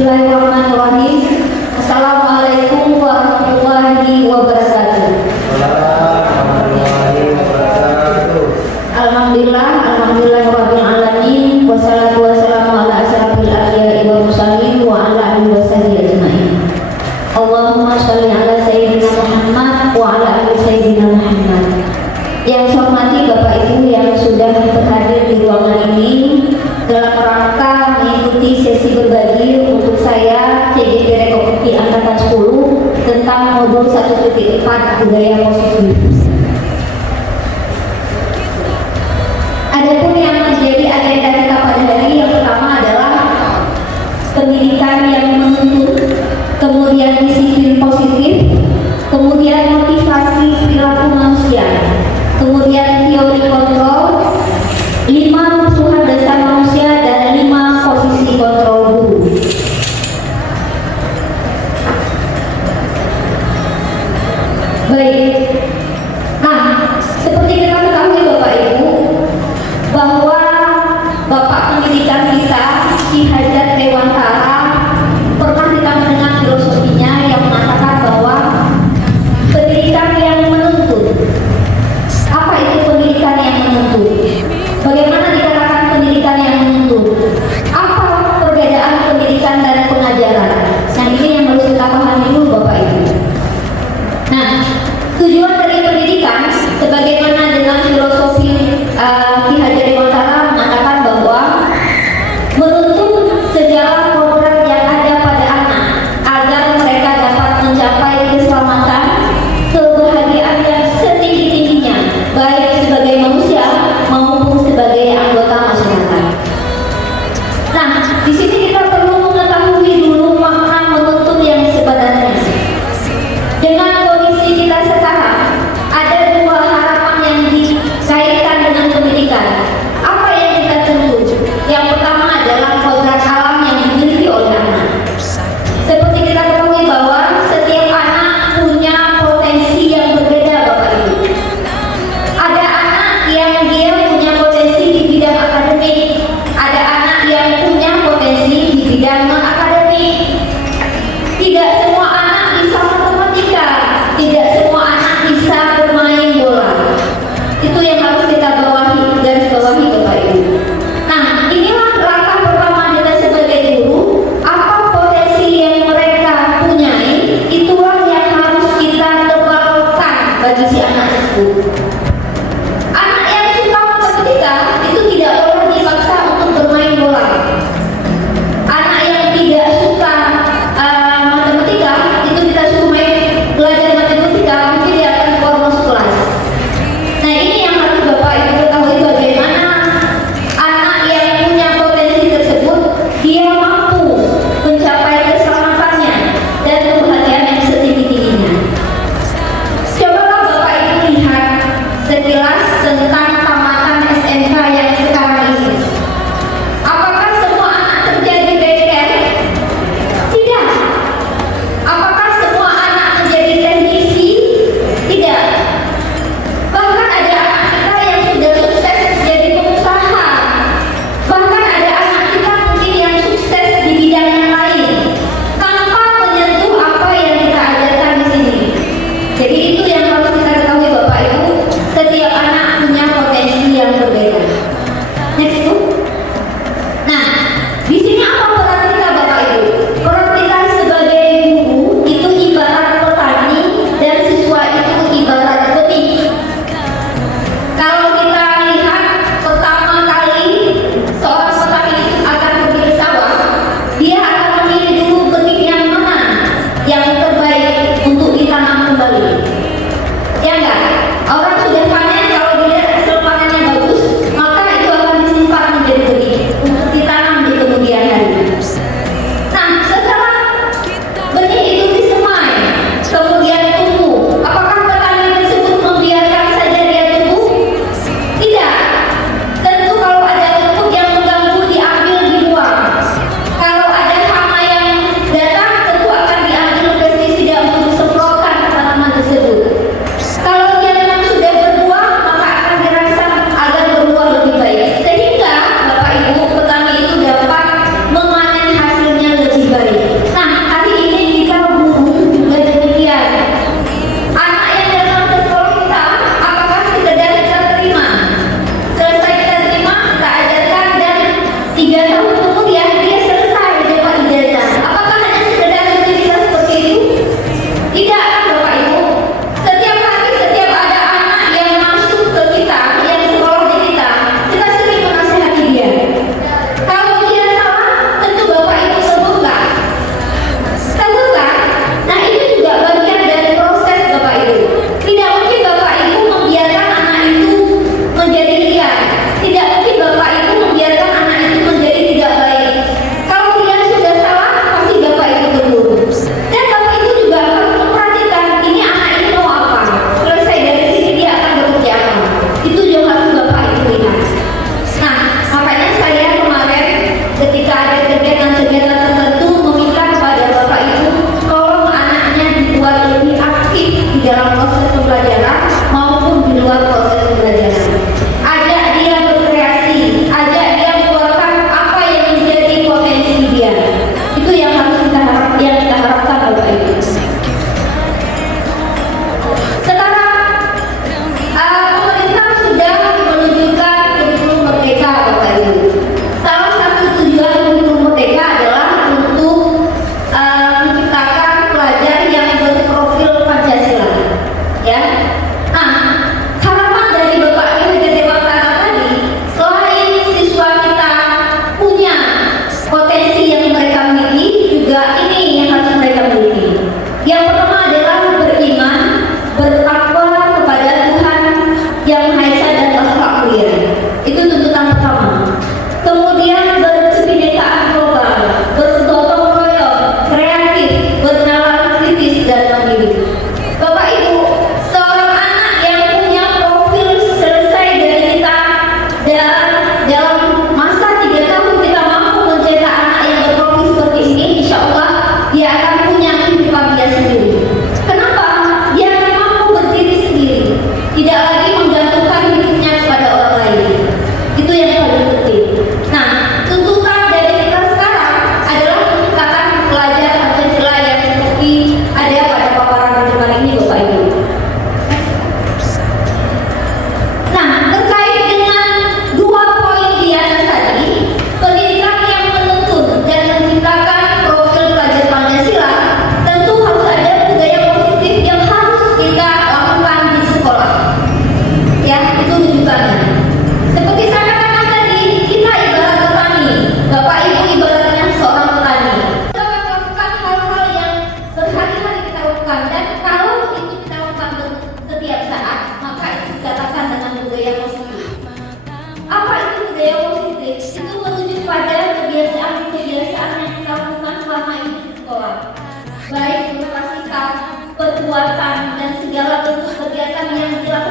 Bismillahirrahmanirrahim. Assalamualaikum warahmatullahi wabarakatuh. Alhamdulillahirabbil alamin. Wassalatu wassalamu ala asyrafil anbiya'i wal mursalin wa ala alihi wasahbihi ajmain. Allahumma shalli ala sayyidina Muhammad wa ala ali sayyidina Muhammad. Yang saya hormati Bapak Ibu yang sudah berhadir di ruangan ini dalam rangka mengikuti sesi berbagi untuk saya CGT Rekopeksi Angkatan 10 tentang modul 1.4 budaya positif. Adapun yang menjadi agenda kita pada hari yang pertama adalah pendidikan yang menuntut, kemudian disiplin positif, kemudian motivasi perilaku manusia, kemudian teori kontrol, 5 kebutuhan dasar manusia, dan 5 posisi kontrol guru. Baik, nah seperti kita ketahui Bapak Ibu bahwa Bapak pendidikan kita Ki Hajat Dewantara pernah kita mendengar filosofinya yang mengatakan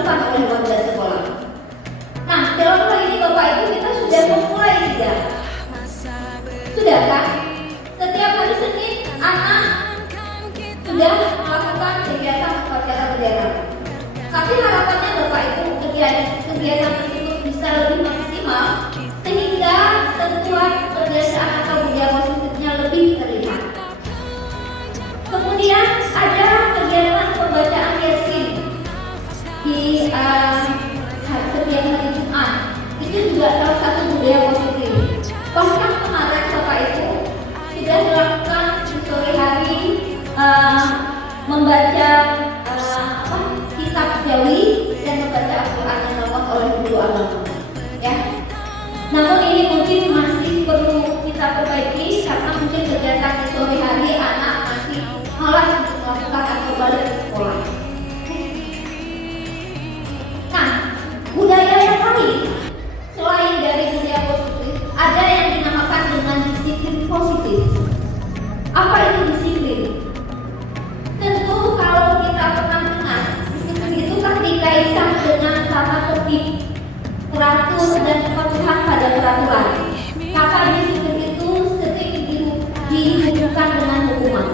dilakukan oleh warga sekolah. Nah, dalam hal ini Bapak Ibu kita sudah memulai tidak? Sudah kan? Setiap hari Senin anak sudah melakukan kegiatan upacara bendera. Tapi harapannya Bapak Ibu kegiatan tersebut bisa lebih maksimal sehingga sentuhan perdesaan atau budaya positifnya lebih terlihat. Kemudian ada kegiatan pembacaan Yasin di setiap hari Jumat. Itu juga salah satu budaya positif. Bahkan kemarin Bapak Ibu sudah dilakukan di sore hari membaca kitab Jawi dan membaca Al-Quran yang dilakukan oleh guru agama. Ya. Namun ini mungkin masih perlu kita perbaiki karena mungkin kegiatan di sore hari anak masih malas untuk melakukan atau balik ke sekolah. Nah, budaya yang lain selain dari budaya positif, ada yang dinamakan dengan disiplin positif. Apa itu disiplin? Tentu kalau kita pernah dengar, disiplin itu kan dikaitkan dengan tata tertib, teratur dan kepatuhan pada peraturan. Kata disiplin itu sering dihubungkan dengan hukuman.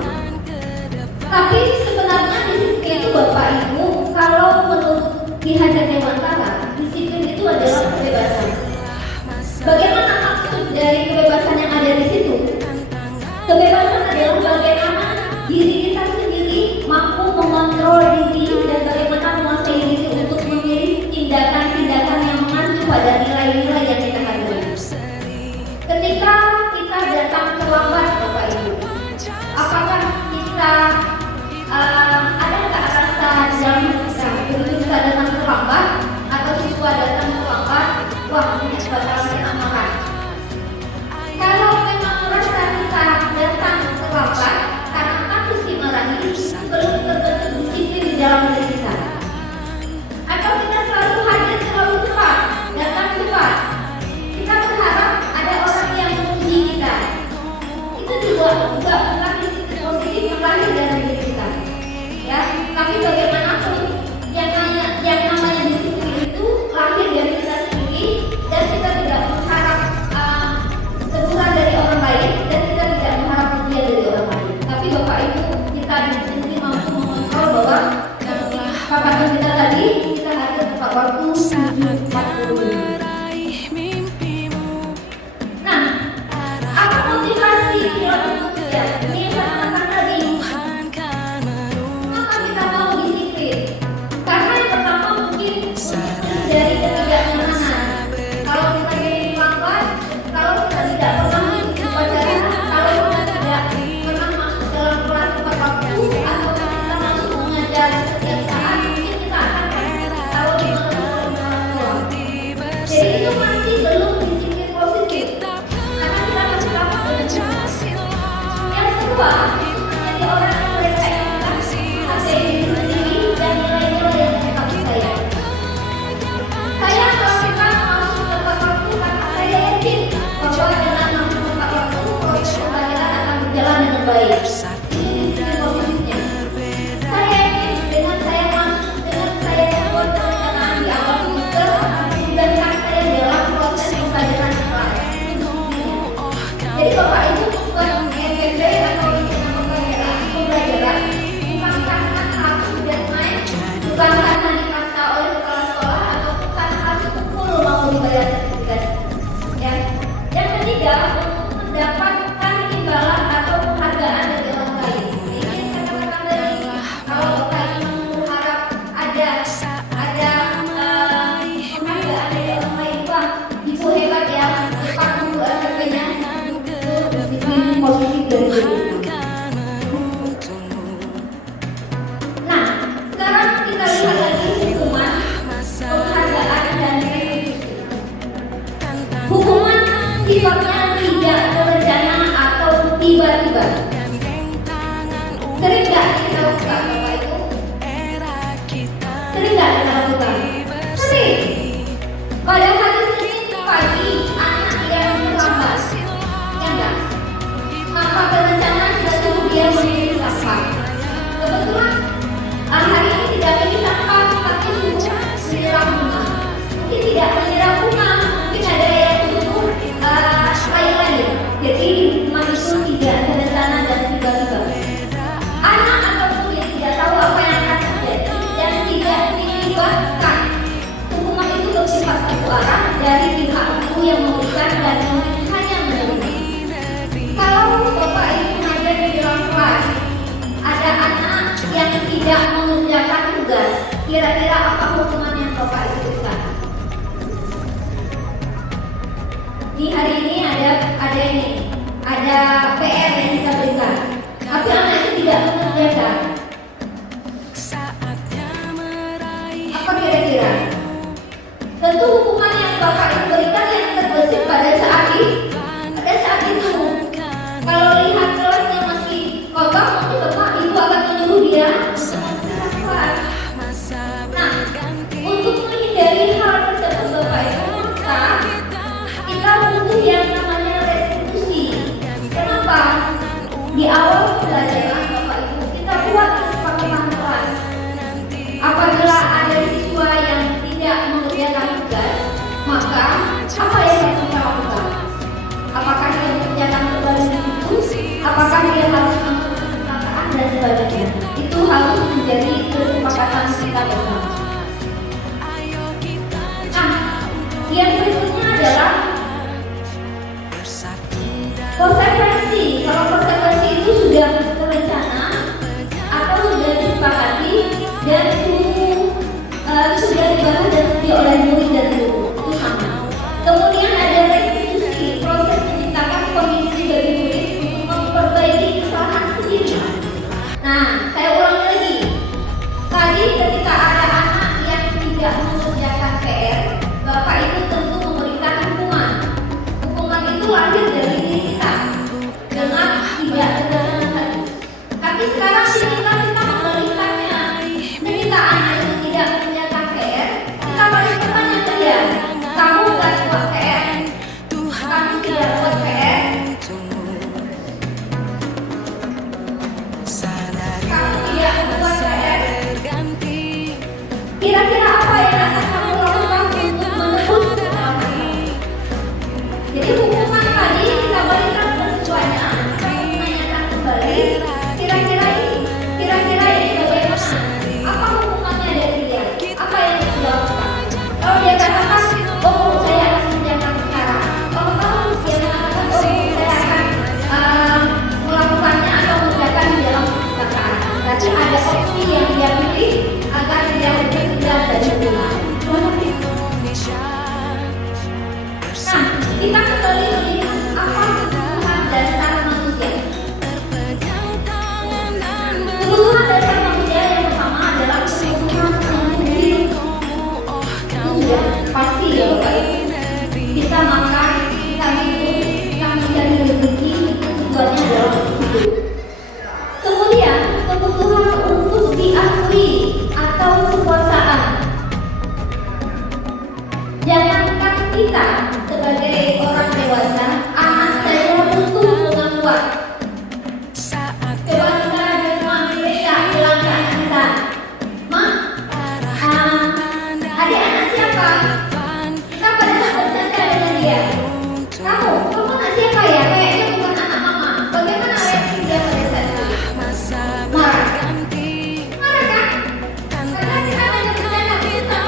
Tapi sebenarnya disiplin itu Bapak Ibu, kalau menurut Ki Hajar Dewantara, disiplin itu adalah kebebasan. Bagaimana maksud dari kebebasan yang ada di situ? Kebebasan adalah bagaimana diri kita sendiri mampu mengontrol diri dan bagaimana menguasai diri untuk memilih tindakan-tindakan yang mengacu pada nilai-nilai yang kita hargai. Ketika kita datang terlambat Bapak Ibu, apakah kita ada nggak rasa dalam kita begitu kita datang terlambat atau siswa datang terlambat, wah ini bakalan kena marah. Kalau memang merasa kita datang terlambat karena kasus dimarahi, belum terbentuk disiplin di dalam diri kita. Atau kita selalu hadir terlalu cepat, datang cepat. Kita berharap ada orang yang memuji kita. Itu juga bukan disiplin positif yang lahir dari diri kita. Ya, tapi bagaimanapun yang namanya disiplin itu lahir dari kita sendiri dan kita tidak berharap teguran dari orang lain dan kita tidak mengharap pujian dari orang lain. Tapi Bapak Ibu kita di sini mampu mengontrol bahwa kakak kita tadi kita hadir tepat waktu 7.40. Nah, apa motivasi kita bekerja? Ini yang saya katakan tadi. Kenapa kita mau disiplin? Karena yang pertama mungkin dari ketidaknyamanan. Kalau kita jadi lambat, kalau kita tidak pernah upacara, kalau kita tidak pernah masuk dalam kelas tepat waktu, atau kita masuk mengajar setiap saat, mungkin kita akan tahu di mana orang. Jadi itu masih belum disiplin positif. Karena kita masih takut dengan yang kedua, itu menjadi orang yang berkaitan hargai diri sendiri dan nilai-nilai yang saya percaya. Saya melakukan masuk tepat waktu karena saya yakin bahwa dengan masuk tepat waktu proses pembelajaran akan berjalan dengan baik. Ini disiplin positifnya. Saya yakin dengan saya masuk, dengan saya membuat perencanaan di awal semester akan memudahkan saya dalam proses pembelajaran sekolah. Jadi Bapak Ibu bukan EPB atau pembelajaran bukan karena harus deadline, bukan karena dipaksa oleh sekolah-sekolah atau bukan harus kumpul mau dibayar sertifikat. Ya. Yang ketiga, untuk mendapatkan imbalan atau penghargaan dari orang lain. Ini yang saya katakan tadi, kalau Bapak Ibu berharap ada penghargaan dari orang lain, wah Ibu hebat ya, cepat untuk SPP-nya. Itu disiplin positif dari diri. Nah, sekarang kita lihat lagi hukuman, penghargaan dan retribusi. Hukuman sifatnya tidak terencana atau tiba-tiba. Sering nggak kita lakukan Bapak Ibu? Sering nggak kita lakukan? Sering. Pada hari Senin pagi anak yang terlambat, ya enggak? Tanpa berencana kita suruh dia memilih sampah. Kebetulan hari ini tidak pilih sampah, tapi suruh mendengarkan dan hanya mendengar. Kalau Bapak Ibu ada di dalam kelas, ada anak yang tidak mengerjakan tugas, kira-kira apa hukuman yang Bapak Ibu berikan? Di hari ini ada PR yang kita berikan, tapi anak itu tidak mengerjakan. Apa kira-kira? Tentu hukuman yang Bapak Ibu berikan yang terbesit pada saat itu. Kalau lihat kelasnya masih kotor, mungkin Bapak Ibu akan menyuruh dia istirahat kelas. Nah, untuk menghindari hal tersebut Bapak Ibu, maka kita butuh yang namanya restitusi. Kenapa? Di awal pembelajaran Bapak Ibu kita buat kesepakatan kelas. Apabila ada siswa yang tidak mengerjakan tugas, maka apa yang harus kita lakukan? Apakah dia mengerjakan tugas itu? Apakah dia harus mengikuti kesepakatan dan sebagainya? Itu harus menjadi kesepakatan kita bersama. Nah, yang berikutnya adalah konsekuensi. Kalau konsekuensi itu sudah terencana atau sudah disepakati dan sudah dibahas dan oleh murid dan guru, itu sama. Kemudian ada restitusi, proses menciptakan kondisi bagi murid untuk memperbaiki kesalahan sendiri. Nah, saya ulangi lagi. Tadi ketika ada anak yang tidak mengerjakan PR, Bapak Ibu tentu memberikan hukuman. Hukuman itu lahir dari diri kita dengan tidak mengerjakan. Tapi sekarang kita memberikannya. Ketika anak itu tidak mengerjakan PR, kita berikan ke dia. Kamu tidak buat PR. Kamu tidak buat PR. Kamu tidak buat PR. Kira-kira apa yang akan kamu lakukan untuk menebus kesalahan? Jadi hukuman tadi kita berikan ke siswanya, kamu menanyakan kembali. Kira-kira ini bagaimana? Apa hukumannya dari dia? Apa yang dia lakukan? Kalau dia katakan, oh saya akan mengerjakan sekarang. Kalau kamu dia mengatakan, oh saya akan melakukannya atau mengerjakan di dalam perpustakaan. Tapi ada opsi yang dia pilih agar dia berpindah dari rumah. Nah, kita kembali ini apa kebutuhan dasar manusia? Kebutuhan dasar manusia yang pertama adalah kebutuhan untuk hidup. Itu pasti ya Bapak Ibu. Kita makan, kita minum, kita mencari rezeki, itu tujuannya adalah hidup. Kemudian kebutuhan untuk diakui atau kekuasaan. Jangankan kita sebagai orang dewasa, anak saja butuh pengakuan. Coba kita di rumah mereka bilang ke anak kita, "Ma, adik anak siapa?" Kita pada saat bercanda dengan dia, kamu anak siapa ya? Kayaknya bukan anak mama. Bagaimana reaksi dia pada saat itu? Marah. Marah kan? Karena kita hanya bercanda, kita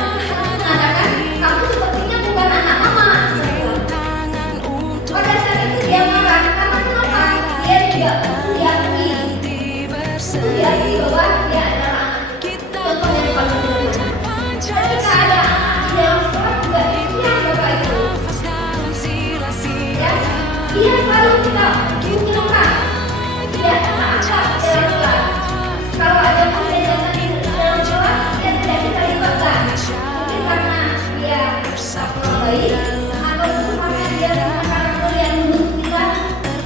mengatakan kamu sepertinya bukan anak mama. Pada saat itu dia marah. Karena kenapa? Dia juga diakui. Diakui bahwa dia adalah anak. Contoh yang paling sederhana. Ketika ada anak di dalam sekolah juga demikian Bapak Ibu. Ya, dia selalu kita hubungkan. Dia anak-anak di dalam kelas. Kalau ada pembelajaran di dalam kelas, dia tidak kita libatkan. Mungkin karena dia kurang baik, atau karena dia karakter yang menurut kita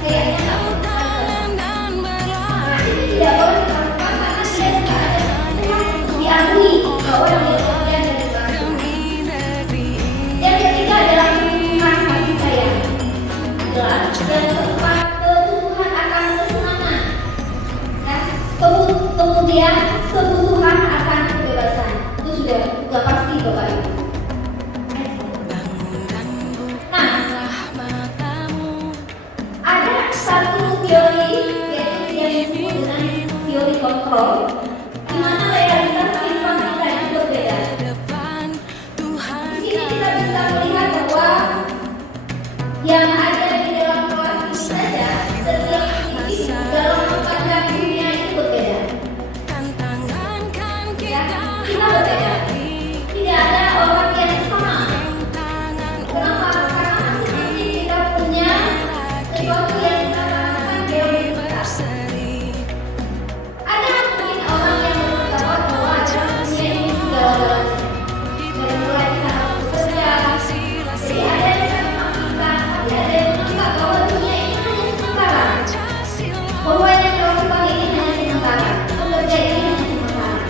kayaknya tak berkesan. Nah, itu tidak boleh dilakukan karena dia tidak ada diakui bahwa dia bagian dari kelas. Yang ketiga adalah kebutuhan kasih sayang. Jelas. Dan keempat, kebutuhan akan kesenangan. Nah, kemudian kebutuhan akan kebebasan. Itu sudah pasti Bapak Ibu. Nah, ada satu teori yaitu yang disebut dengan teori kontrol, di mana realitas kehidupan kita itu berbeda. Di sini kita bisa melihat bahwa yang ada di dalam kelas ini saja, setiap individu dalam memandang dunia itu berbeda. Ya, kita berbeda. Tidak ada orang yang sama. Kenapa? Karena masing-masing kita punya sesuatu yang kita lakukan jauh lebih besar. Ada mungkin orang yang berpendapat bahwa dunia ini segala-galanya. Dari mulai cara bekerja, jadi ada yang memastikan, tapi ada yang menganggap bahwa dunia ini hanya sementara. Bahwa yang dilakukan ini hanya sementara, bekerja ini hanya sementara.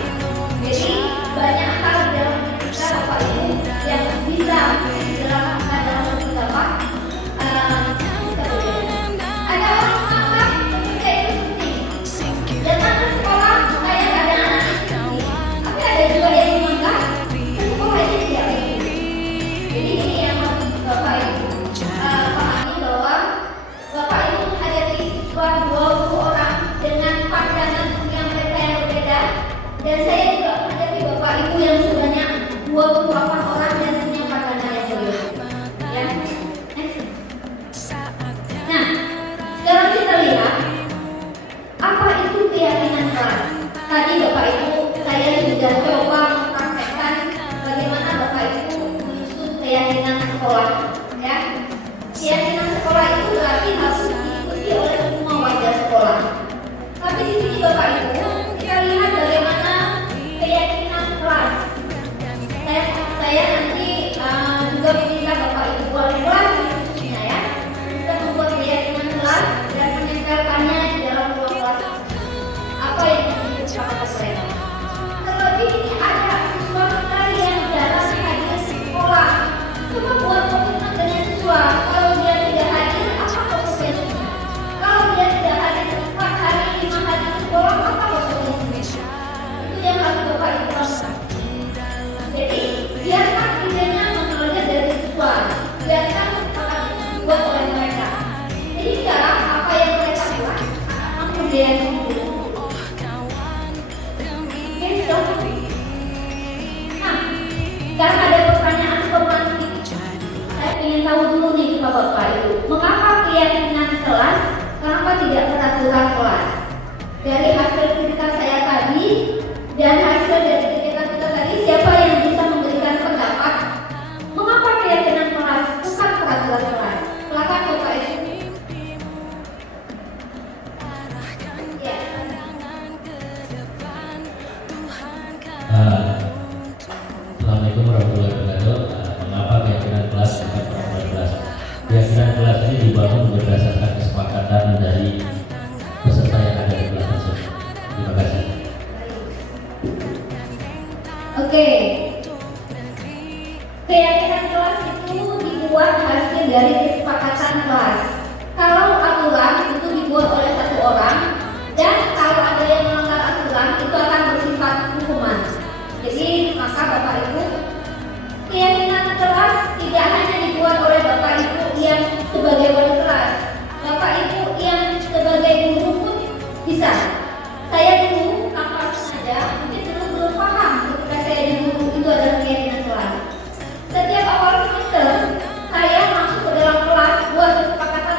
Jadi banyak hal dalam kita Bapak Ibu yang bisa dijelaskan dalam beberapa ada orang menganggap bekerja itu penting. Datang ke sekolah supaya ada anak itu penting. Tapi ada juga yang menganggap sekolah itu tidak penting. Jadi ini yang harus Bapak Ibu pahami bahwa Bapak Ibu menghadapi siswa 20 orang dengan pandangan yang mereka yang berbeda, dan saya juga menghadapi Bapak Ibu yang sebanyak 28 orang dan punya pandangan yang berbeda. Ya, next. Nah, sekarang kita lihat apa itu keyakinan kelas. Tadi Bapak Ibu saya sudah coba mempraktekkan bagaimana Bapak Ibu menyusun keyakinan sekolah. Ya, keyakinan sekolah itu berarti harus diikuti oleh semua warga sekolah. Tapi di sini Bapak Ibu kita lihat bagaimana keyakinan kelas. Saya nanti juga meminta Bapak Ibu wali kelas khususnya ya, kita membuat keyakinan kelas dan menempelkannya di dalam ruang kelas. Apa yang disepakati mereka. Terlebih ini ada siswa sekali yang jarang hadir di sekolah. Coba buat komitmen dengan siswa. Kalau dia tidak hadir, apa konsekuensinya? Kalau dia tidak hadir 4 hari, 5 hari di sekolah, apa konsekuensinya? Itu yang harus Bapak Ibu lakukan. Jadi biarkan idenya mengalir dari siswa, biarkan akan dibuat oleh mereka. Jadi sekarang apa yang mereka buat, kemudian nah, sekarang ada pertanyaan pemancing. Saya ingin tahu dulu nih Bapak Ibu, mengapa keyakinan kelas, kenapa tidak peraturan kelas? Dari hasil cerita saya tadi dan hasil dari cerita kita tadi, siapa yang bisa memberikan pendapat mengapa keyakinan kelas bukan peraturan kelas? Silakan Bapak Ibu. Ya. Assalamualaikum warahmatullahi wabarakatuh. Mengapa keyakinan kelas bukan peraturan kelas? Keyakinan kelas ini dibangun berdasarkan kesepakatan dari peserta yang ada di kelas tersebut. Terima kasih. Oke. Keyakinan kelas itu dibuat hasil dari kesepakatan kelas. Kalau aturan itu dibuat oleh satu orang, dan kalau ada yang melanggar aturan itu akan bersifat hukuman. Jadi maka Bapak Ibu, keyakinan kelas tidak hanya dibuat oleh Bapak Ibu yang sebagai wali kelas, Bapak Ibu yang sebagai guru pun bisa. Saya dulu tanpa sengaja mungkin belum paham ketika saya di guru itu adalah keyakinan kelas. Setiap awal semester saya masuk ke dalam kelas buat kesepakatan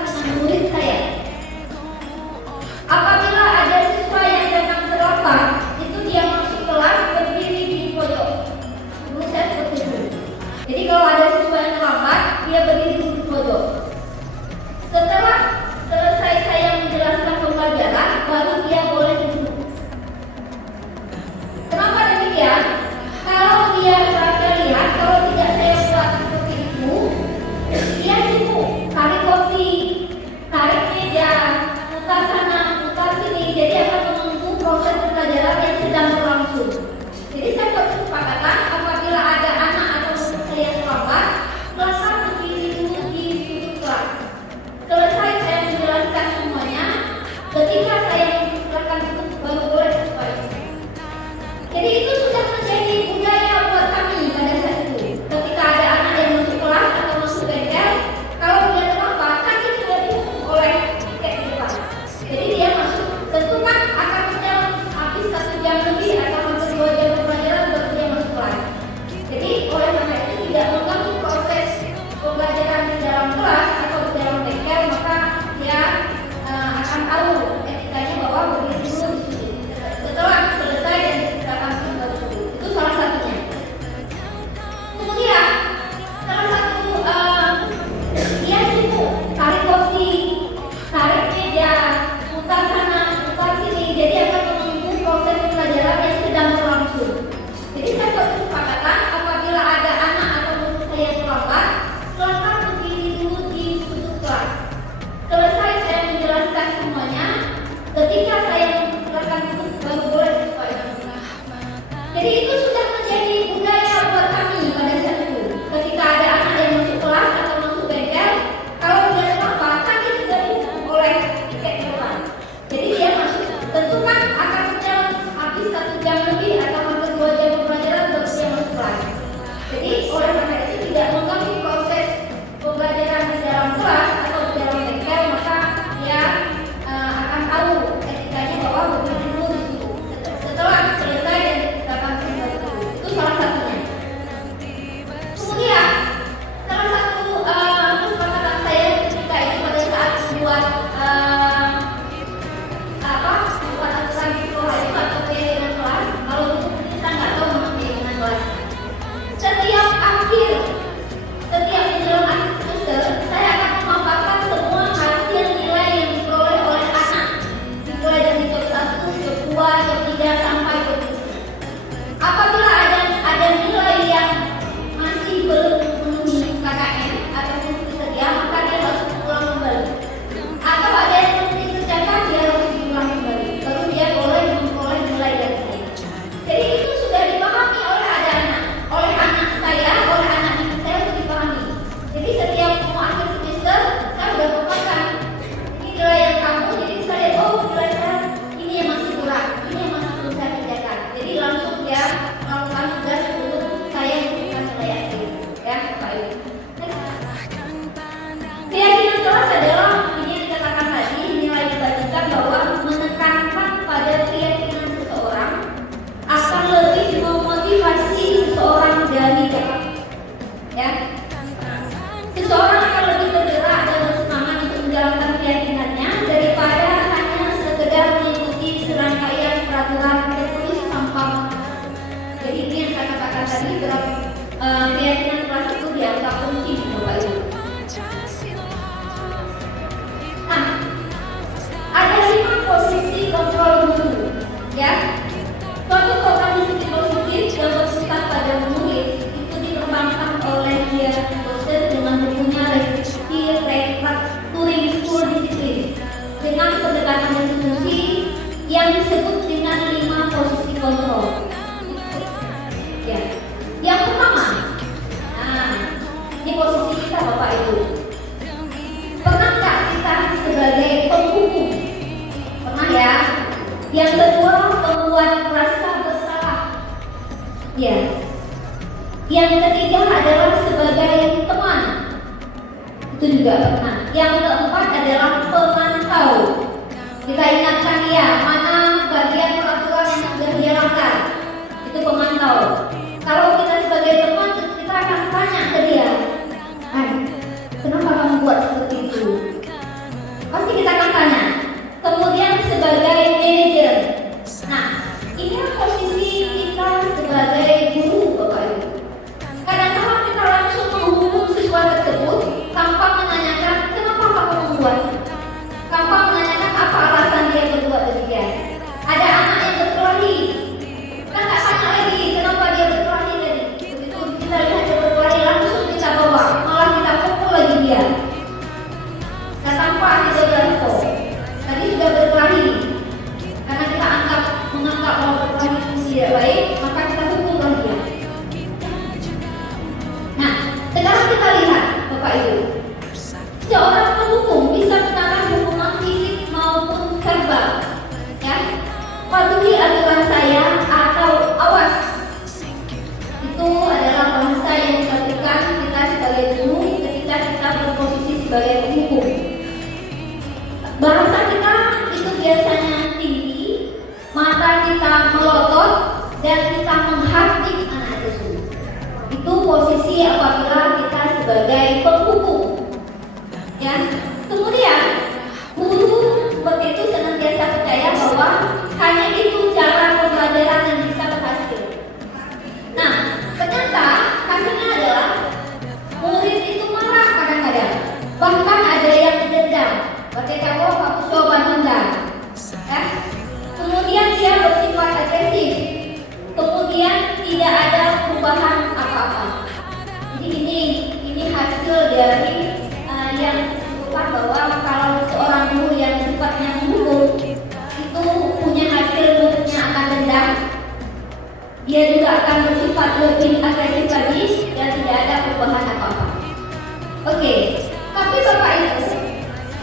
posisi kontrol guru, ya. Suatu program disiplin positif yang bersifat pada murid itu dikembangkan oleh dia dosen dengan bukunya Refactoring School Discipline dengan pendekatan institusi yang disebut dengan 5 posisi kontrol. Ya, yang pertama, ini posisi kita Bapak Ibu. Pernah nggak kita sebagai penghukum? Pernah ya. Yang kedua, membuat rasa bersalah. Ya. Yang ketiga adalah sebagai teman. Itu juga pernah. Yang keempat adalah pemantau. Kita ingatkan dia mana bagian peraturan yang sudah dia langgar. Itu pemantau. Kalau kita sebagai teman, kita akan tanya ke dia, kenapa kamu buat seperti itu? Pasti kita akan tanya. Kemudian sebagai manajer. Nah, ini posisi kita sebagai guru, Bapak Ibu. Kadang-kadang kita langsung menghukum siswa tersebut tanpa menanyakan kenapa kamu membuat, tanpa menanyakan apa alasan dia berbuat demikian. Ada anak yang berkelahi, kan nggak tanya lagi kenapa dia berkelahi tadi. Begitu kita lihat dia berkelahi langsung kita bawa, malah kita pukul lagi dia. Nah, tanpa kita berhukum. Tadi sudah berkelahi, karena kita menganggap bahwa berkelahi itu tidak baik, maka kita hukum dia. Nah, sekarang kita lihat Bapak Ibu, seorang penghukum bisa menahan hukuman fisik maupun verbal, ya. Patuhi aturan saya atau awas. Itu adalah bahasa yang dilakukan kita sebagai guru ketika kita berposisi sebagai penghukum. Bahasa kita itu biasanya tinggi, mata kita melotot, dan kita menghardik anak tersebut. Itu posisi apabila kita sebagai penghukum. Ya. Kemudian guru seperti itu senantiasa percaya bahwa hanya itu cara pembelajaran yang bisa berhasil. Nah, ternyata hasilnya adalah murid itu marah kadang-kadang, bahkan ada yang dendam. Ketika kamu coba nendang, kemudian dia bersifat agresif, kemudian tidak ada perubahan apa-apa. Jadi ini hasil dari yang disebutkan bahwa kalau seorang guru yang sifatnya menghukum itu punya hasil muridnya akan dendam, dia juga akan bersifat lebih agresif lagi dan tidak ada perubahan apa-apa. Oke, tapi Bapak Ibu,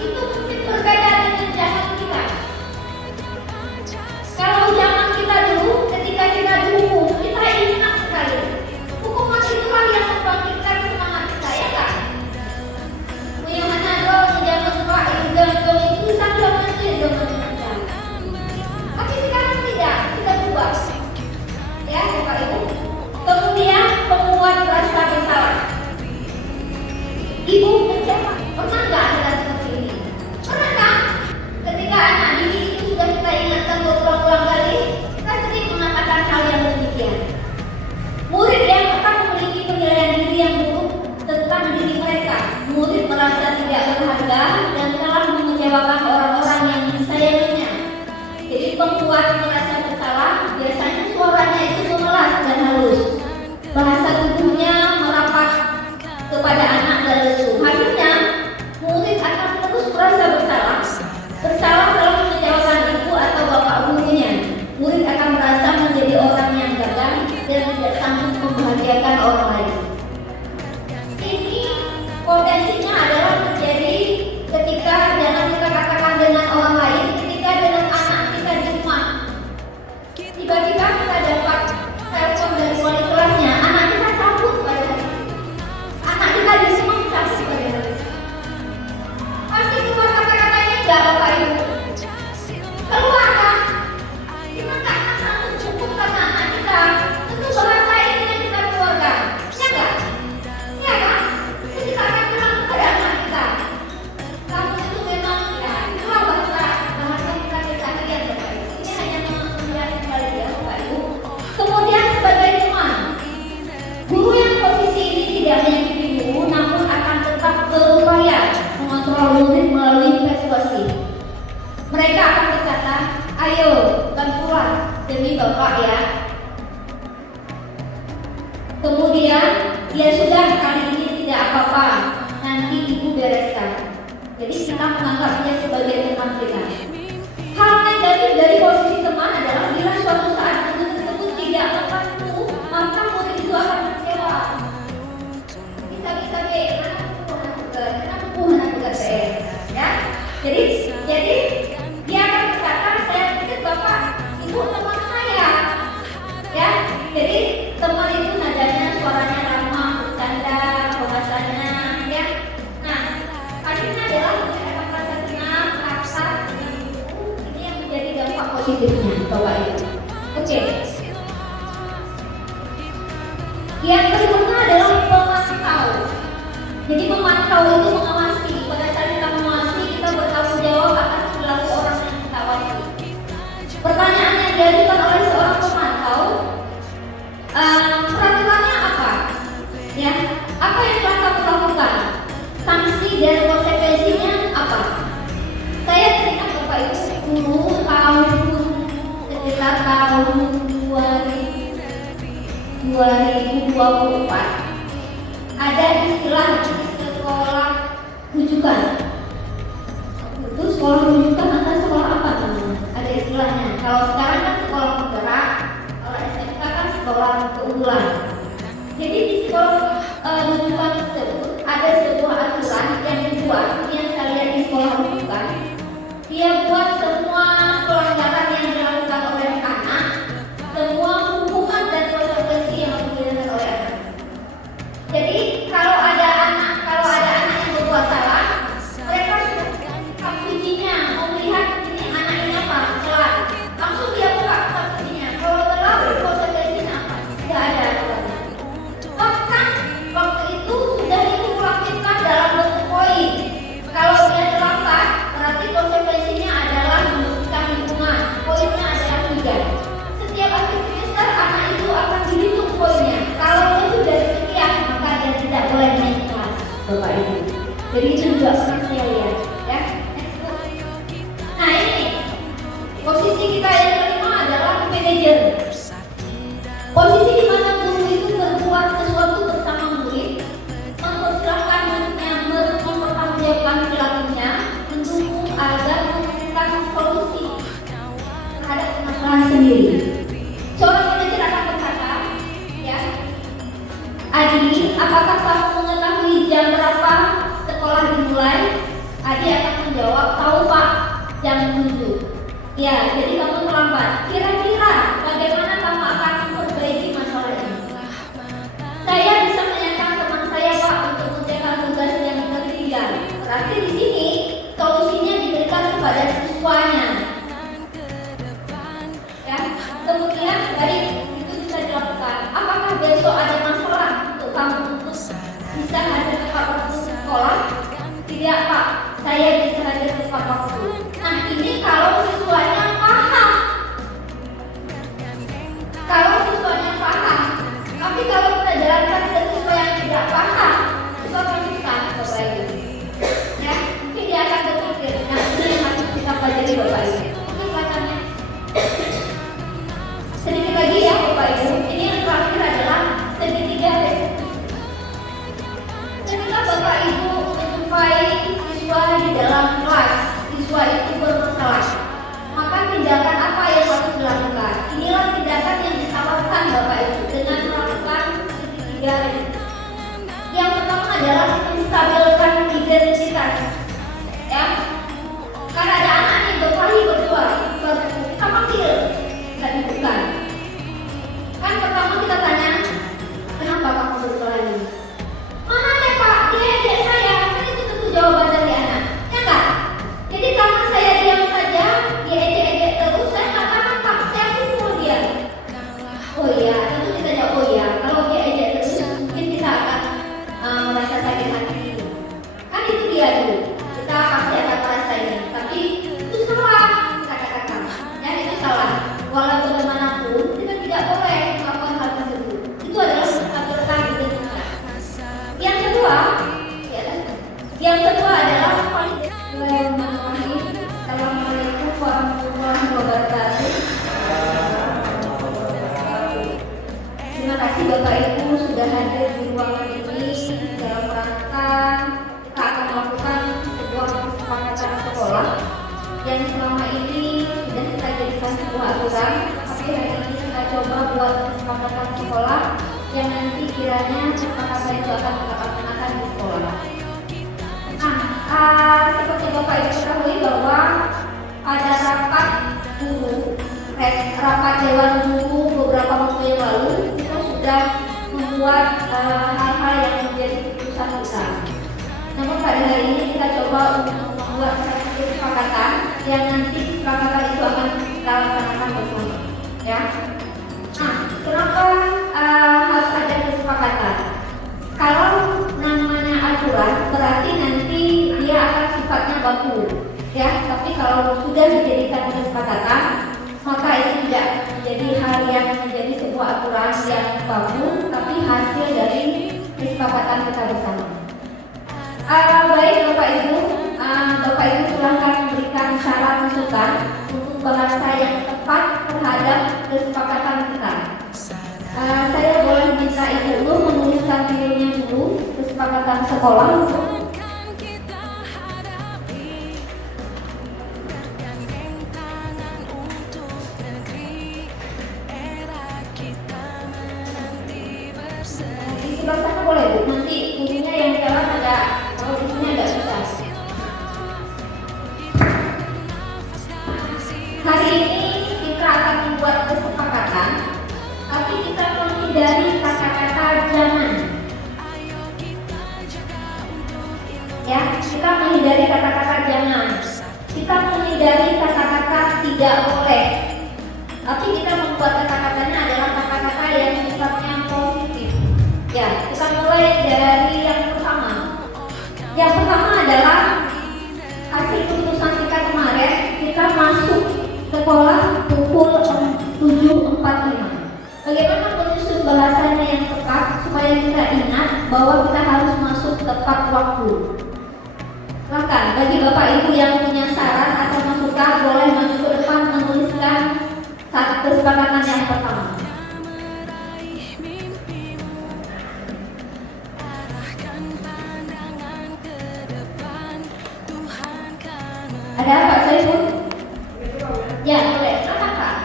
itu mungkin berbeda dengan zaman kita. Kalau zaman kita dulu, ketika kita dihukum, kita ingat sekali. Hukuman itulah yang membangkitkan semangat kita, ya kan? Bagaimana dong zaman Pak itu sambil masih zaman. Tapi sekarang tidak, kita berubah. Ya, Bapak Ibu. Kemudian membuat rasa bersalah. Ibu menjawab, pernah nggak ada seperti ini? Pernah nggak? Ketika anak didik itu sudah kita ingatkan berulang-ulang kali, kita sering mengatakan hal yang demikian. Murid yang tetap memiliki penilaian diri yang buruk tentang diri mereka, murid merasa tidak berharga dan telah mengecewakan orang-orang yang disayanginya. Jadi pembuat merasa bersalah biasanya suaranya itu memelas dan halus, bahasa tubuhnya merapat kepada anak dan lesu. Hasilnya murid akan terus merasa bersalah dalam mengecewakan ibu atau bapak gurunya. Murid akan merasa menjadi orang yang gagal dan tidak sanggup membahagiakan orang lain. Ini potensinya adalah terjadi ketika jangan kita katakan dengan orang lain, ketika dengan anak kita di rumah. Tiba-tiba kita dapat telepon dari wali kelasnya, anak kita cabut pada hari ini. Anak kita di rumah cabut pada hari ini. Pasti keluar kata-kata ini enggak Bapak Ibu? Keluar kan? Kita nggak akan sanggup cukup karena anak kita. Tentu bahasa ini yang kita keluarkan, ya nggak? Ya kan? Jadi kita akan bilang kepada anak kita, kamu itu memang ya itulah bahasa kita keseharian Bapak Ibu. Ini hanya mengingatkan kali ya Bapak Ibu. Kemudian sebagai teman, guru yang posisi ini tidak menyakiti guru, namun akan tetap berupaya mengontrol murid melalui persuasi. Bapak ya. Kemudian ya sudah, kali ini tidak apa-apa, nanti Ibu bereskan. Jadi kita menganggapnya sebagai teman kita. Hal negatif dari posisi teman adalah bila suatu saat guru tersebut tidak membantu, maka murid itu akan kecewa. Bisa-bisa kenapa tugas saya, ya? Jadi dia akan berkata, saya pikir Bapak, Ibu teman saya, ya. Jadi teman itu nadanya, suaranya ramah, bercanda, bahasanya, ya. Nah, akhirnya adalah mereka merasa senang, kasar, ini yang menjadi dampak positifnya, Bapak Ibu. Oke. Yang berikutnya adalah pemantau. Jadi pemantau itu mengawasi. Pada saat kita mengawasi, kita bertanggung jawab atas perilaku orang yang kita awasi. Pertanyaan yang diajukan oleh seorang pemantau, peraturannya apa? Ya, apa yang telah kamu lakukan? Sanksi dan konsekuensinya apa? Saya teringat Bapak Ibu dulu tahun sekitar tahun 2024 ada istilah sekolah rujukan. Itu sekolah rujukan atau sekolah apa namanya? Ada istilahnya. Kalau sekarang kan sekolah penggerak, kalau SMK kan sekolah keunggulan. Jadi di sekolah rujukan tersebut ada sebuah aturan yang dibuat, yang saya lihat di sekolah rujukan. Dia buat semua pelanggaran yang dilakukan oleh anak, semua hukuman dan konsekuensi yang harus diberikan oleh anak. Jadi kalau ada anak yang berbuat salah, mereka sudah buka kuncinya, mau melihat ini anak ini apa, salah, langsung dia buka kuncinya. Kalau terlalu konsekuensinya apa? Tidak ada aturannya. Bahkan waktu itu sudah dilakukan dalam bentuk poin. Kalau dia terlambat, berarti konsekuensinya adalah membersihkan lingkungan. Poinnya adalah 3. Setiap akhir semester anak itu akan dihitung poinnya. Kalau dia sudah sekian, maka dia tidak boleh naik kelas, Bapak Ibu. Jadi itu juga pernah saya lihat, ya. Nah ini posisi kita yang kelima adalah manajer. Posisi di mana guru itu berbuat sesuatu bersama murid, mempersilahkan muridnya mempertanggungjawabkan perilakunya, mendukung agar menemukan solusi terhadap permasalahan sendiri. Seorang manajer akan berkata, ya, Adi, apakah kamu mengetahui jam berapa sekolah dimulai? Adi akan menjawab, tahu Pak, jam 7. Ya, jadi kamu terlambat. Kira-kira bagaimana kamu akan memperbaiki masalah ini? Saya bisa menanyakan teman saya Pak untuk mengerjakan tugas yang ketiga. Berarti di sini solusinya diberikan kepada siswanya. Ya, kemudian dari itu bisa dilakukan. Apakah besok ada masalah untuk kamu untuk bisa hadir tepat waktu sekolah? Tidak Pak, saya bisa hadir tepat waktu. Nah ini kalau siswanya paham. Kalau siswanya paham, tapi kalau kita jalankan ke siswa yang tidak paham, siswa akan bisa Bapak Ibu. Ya, mungkin dia akan berpikir, nah ini yang harus kita pelajari Bapak Ibu. Mungkin bacanya sedikit lagi ya Bapak Ibu. Ini yang terakhir adalah segitiga restitusi. Ketika Bapak Ibu menjumpai siswa di dalam kelas, siswa aturan, tapi hari ini kita coba buat kesepakatan sekolah yang nanti kiranya kesepakatan itu akan kita laksanakan di sekolah. Seperti Bapak Ibu ketahui bahwa pada rapat guru, rapat dewan guru beberapa waktu yang lalu kita sudah membuat hal-hal yang menjadi keputusan kita. Namun pada hari ini kita coba untuk membuat satu kesepakatan yang nanti kesepakatan itu akan kita laksanakan bersama. Ya. Kenapa harus ada kesepakatan? Kalau namanya aturan berarti nanti dia akan sifatnya baku, ya. Tapi kalau sudah dijadikan kesepakatan, maka itu tidak menjadi hal yang menjadi sebuah aturan yang baku, tapi hasil dari kesepakatan kita bersama. Baik Bapak Ibu, silahkan memberikan syarat masukan untuk bahasa yang tepat terhadap kesepakatan kita. Saya boleh minta Ibu dulu menuliskan videonya dulu kesepakatan sekolah. Di sebelah sana boleh Bu, nanti ininya yang jalan ada, kalau di sini agak susah. Hari ini kita akan membuat kesepakatan, tapi kita menghindari kata-kata jangan. Ya, kita menghindari kata-kata jangan. Kita menghindari kata-kata tidak boleh. Tapi kita membuat kata-katanya adalah kata-kata yang sifatnya positif. Ya, kita mulai dari yang pertama. Yang pertama adalah hasil keputusan kita kemarin, kita masuk sekolah pukul 7.45. Bagaimana menyusun bahasanya yang tepat supaya kita ingat bahwa kita harus masuk tepat waktu. Silahkan bagi Bapak Ibu yang punya saran atau masukan boleh maju ke depan menuliskan satu kesepakatan yang pertama. Ada Pak Saiful? Ya, boleh. Silakan Pak.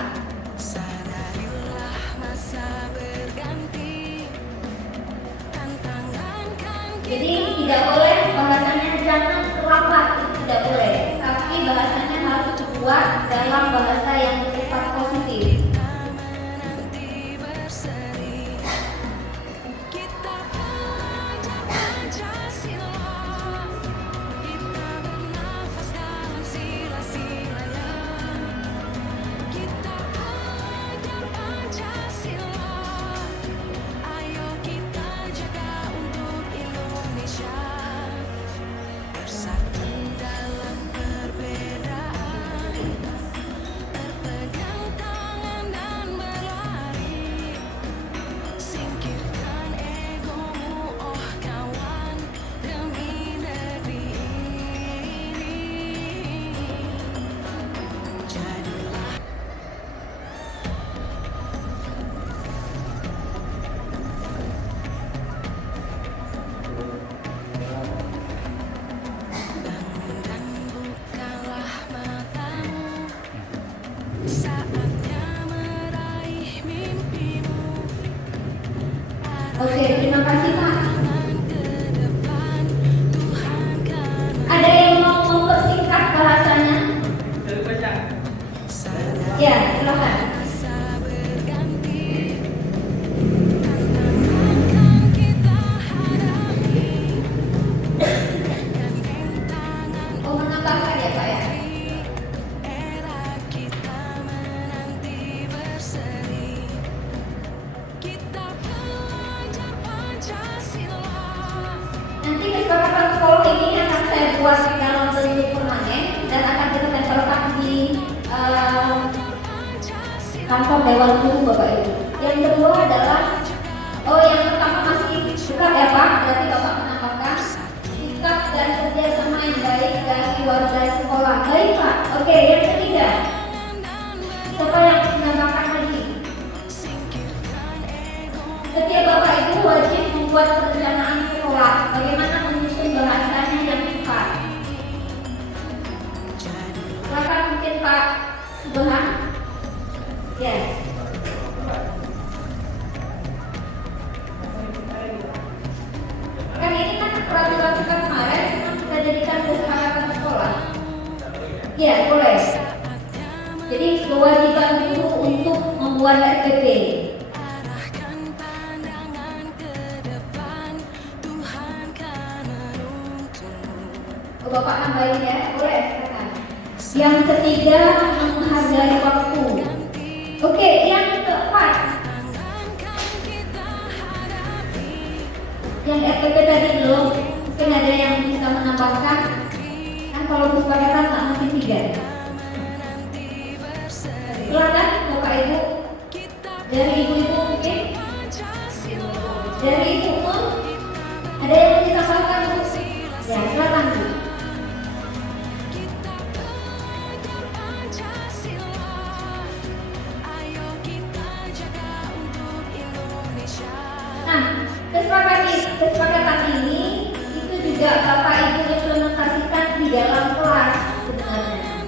Jadi tidak boleh bahasanya jangan terlambat, itu tidak boleh. Tapi bahasanya harus dibuat dalam bahasa yang bersifat positif. Oke, terima kasih Pak. Ada yang mau mempersingkat bahasanya? Ya, silakan. Oh, menambahkan ya Pak ya? Nanti kesepakatan sekolah ini akan saya buat dalam bentuk permanen dan akan kita tempelkan di kantor dewan guru Bapak Ibu. Yang kedua adalah, yang pertama masih sikap ya Pak, berarti Bapak menambahkan sikap dan kerjasama yang baik dari warga sekolah. Baik Pak. Oke, yang ketiga, siapa yang menambahkan lagi? Setiap Bapak Ibu wajib membuat perencanaan sekolah. Bagaimana menyusun bahasanya yang tepat? Silakan mungkin Pak Subhan. Ya. Kan ini kan peraturan kita kemarin kita jadikan kesepakatan sekolah. Ya, boleh. Jadi kewajiban guru untuk membuat RPP. Oh, Bapak nambahin ya, boleh. Yang ketiga, menghargai waktu. Oke, yang keempat, yang RPP tadi belum, mungkin ada yang bisa menambahkan. Kan kalau kesepakatan tak mungkin 3. Silakan Bapak Ibu. Dari ibu-ibu mungkin, dari ibu pun ada yang mau ditambahkan Bu? Ya, silakan Bu. Nah, kesepakatan ini itu juga Bapak Ibu implementasikan di dalam kelas sebenarnya.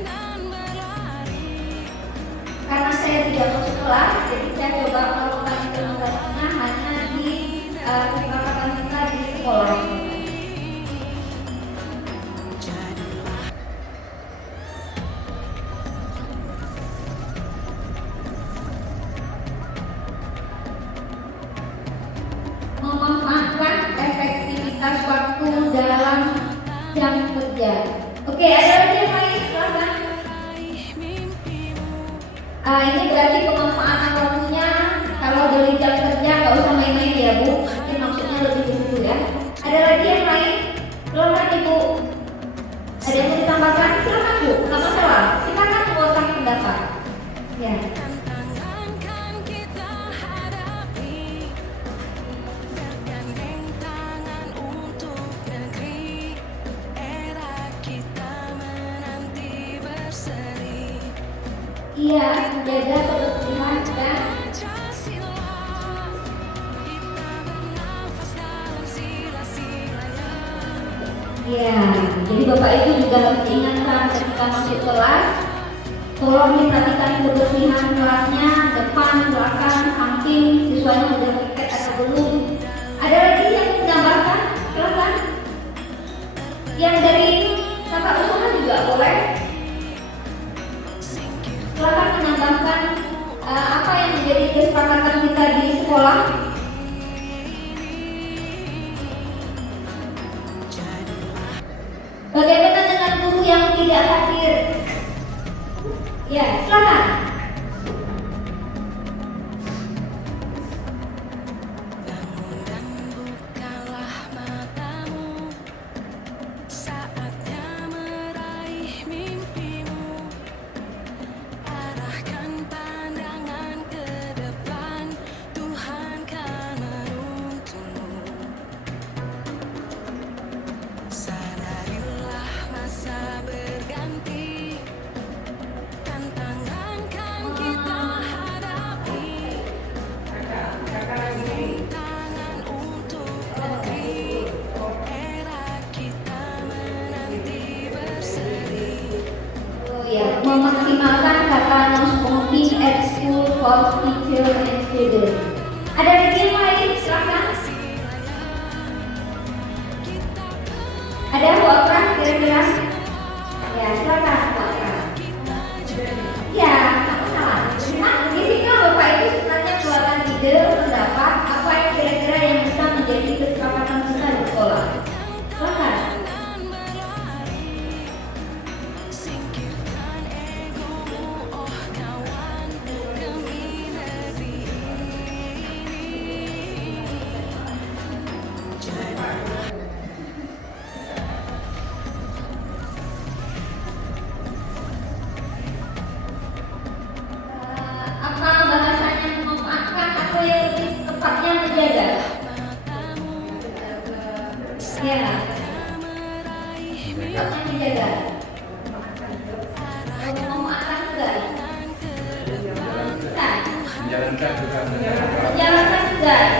Karena saya tidak masuk kelas, jadi saya coba melakukan implementasinya hanya di kesepakatan kita di sekolah. Memanfaatkan efektivitas waktu dalam jam kerja. Oke, ada lagi yang lain? Silakan. Ini berarti pemanfaatan waktunya kalau dari jam kerja nggak usah main-main ya Bu. Mungkin maksudnya lebih ke situ ya. Ada lagi yang lain? Silakan Ibu. Ada yang mau ditambahkan? Silakan Bu. Nggak masalah. Kita akan menguatkan pendapat. Ya. Iya, menjaga kebersihan dan ya, jadi Bapak Ibu juga harus diingatkan ketika masuk kelas, tolong diperhatikan kebersihan kelasnya, depan, belakang, samping, siswanya sudah tiket atau belum. Ada lagi yang menambahkan? Silakan. Yang dari tata usaha juga boleh. Silakan menambahkan apa yang menjadi kesepakatan kita di sekolah. Bagaimana dengan guru yang tidak hadir? Ya, silakan. Memaksimalkan kata no smoking at school for teacher and student. Ada lagi yang lain? Silakan. Ada Bu Afra kira-kira? Ya, silakan Bu Afra. Ya, nggak masalah. Nah, di sini Bapak Ibu sebenarnya keluarkan ide, pendapat apa yang kira-kira yang bisa menjadi kesepakatan kita di sekolah. Silakan. Apa bahasanya memanfaatkan atau yang lebih tepatnya menjaga? Ya, tepatnya menjaga. Memanfaatkan juga. Menjalankan juga. Menjalankan tugas.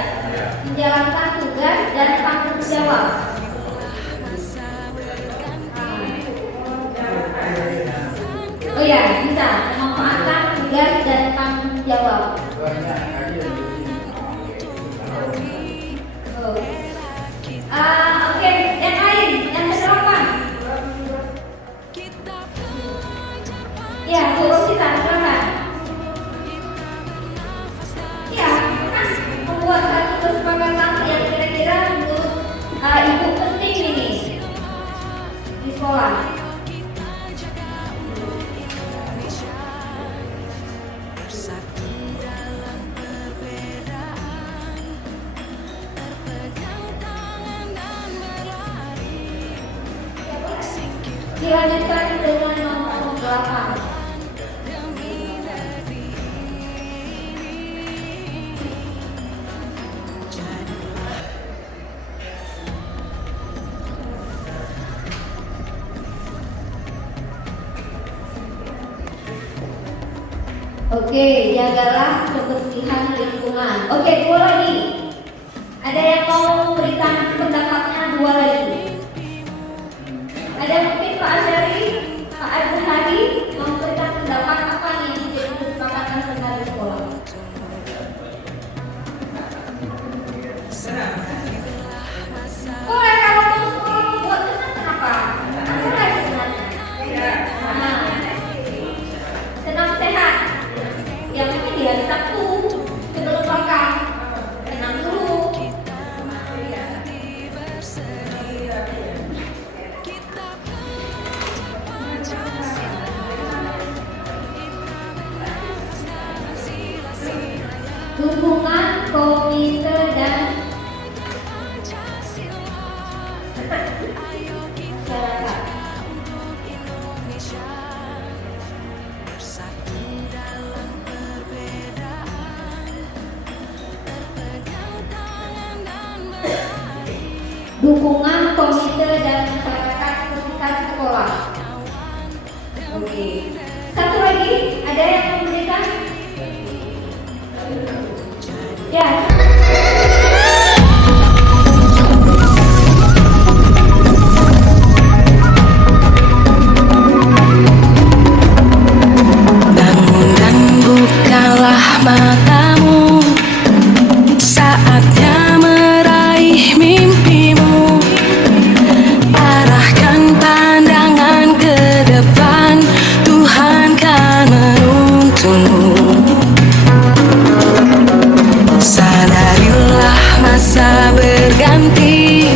Menjalankan tugas dan tanggung jawab. Oh ya, bisa memanfaatkan tugas dan tanggung lanjutkan dengan nomor 8. Oke, jagalah kebersihan lingkungan. Oke, 2 lagi. Ada yang mau memberikan pendapatnya? 2 lagi. Ada mungkin Pak Asyari, Pak Abu Hadi mau memberikan pendapat apa nih yang menjadi kesepakatan tentang sekolah? Boleh kalau mau sekolah buat senang kenapa? Apa lagi sebenarnya? Nah, senang sehat. Yang penting di hari Sabtu sebelum makan tenang dulu. Dukungan komite dan masyarakat. Dukungan komite dan masyarakat sekitar sekolah. Oke. Satu lagi, ada yang memberikan? Ya. Bangun dan bukalah matamu, saatnya meraih mimpimu. Arahkan pandangan ke depan, Tuhan kan menuntunmu. Sadarilah masa berganti,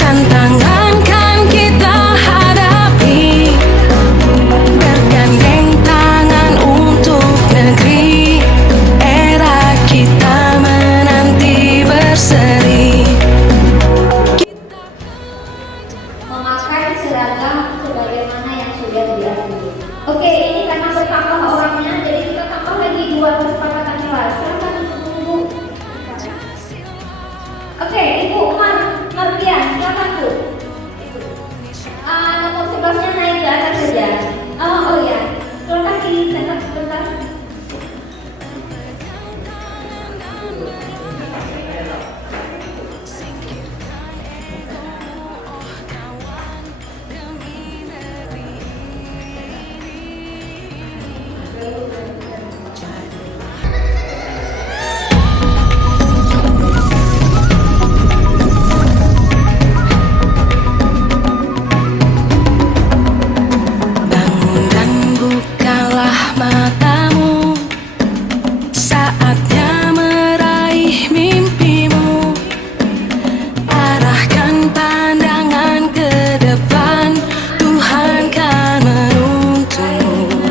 tantangan kan kita hadapi. Bergandeng tangan untuk negeri, era kita menanti berseri. Memakai seragam sebagaimana yang sudah diatur. Oke, ini karena bertambah orangnya, jadi kita tambah lagi 2 kesepakatan kelas. Silakan Ibu. Oke, Ibu Umar Mardian, silakan Bu. Nomor 11-nya naik ke atas saja. Oh ya, silakan dicatat sebentar. Bangun dan bukalah matamu, saatnya meraih mimpimu. Arahkan pandangan ke depan, Tuhan kan menuntunmu.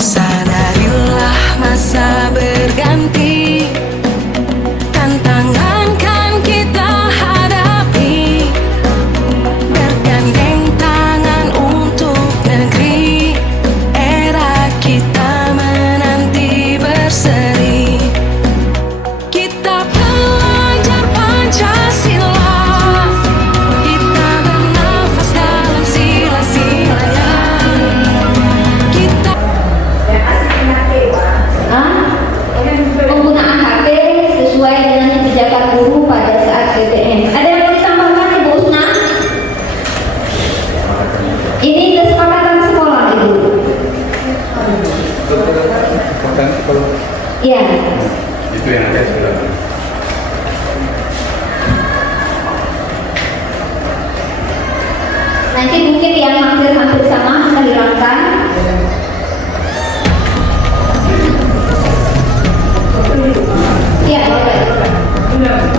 Sadarilah masa berganti, tantangan kan kita hadapi. Bergandeng tangan untuk negeri, era kita menanti berseri. Kita belajar Pancasila, kita bernafas dalam sila-silanya. Kita Penggunaan HP sesuai dengan yang dijaga guru pada saat PTM. Ada yang mau ditambahkan Ibu Usna? Ini kesepakatan sekolah Ibu. Iya. Itu yang ada sudah. Nanti mungkin yang hampir-hampir sama akan dihilangkan. Iya, boleh.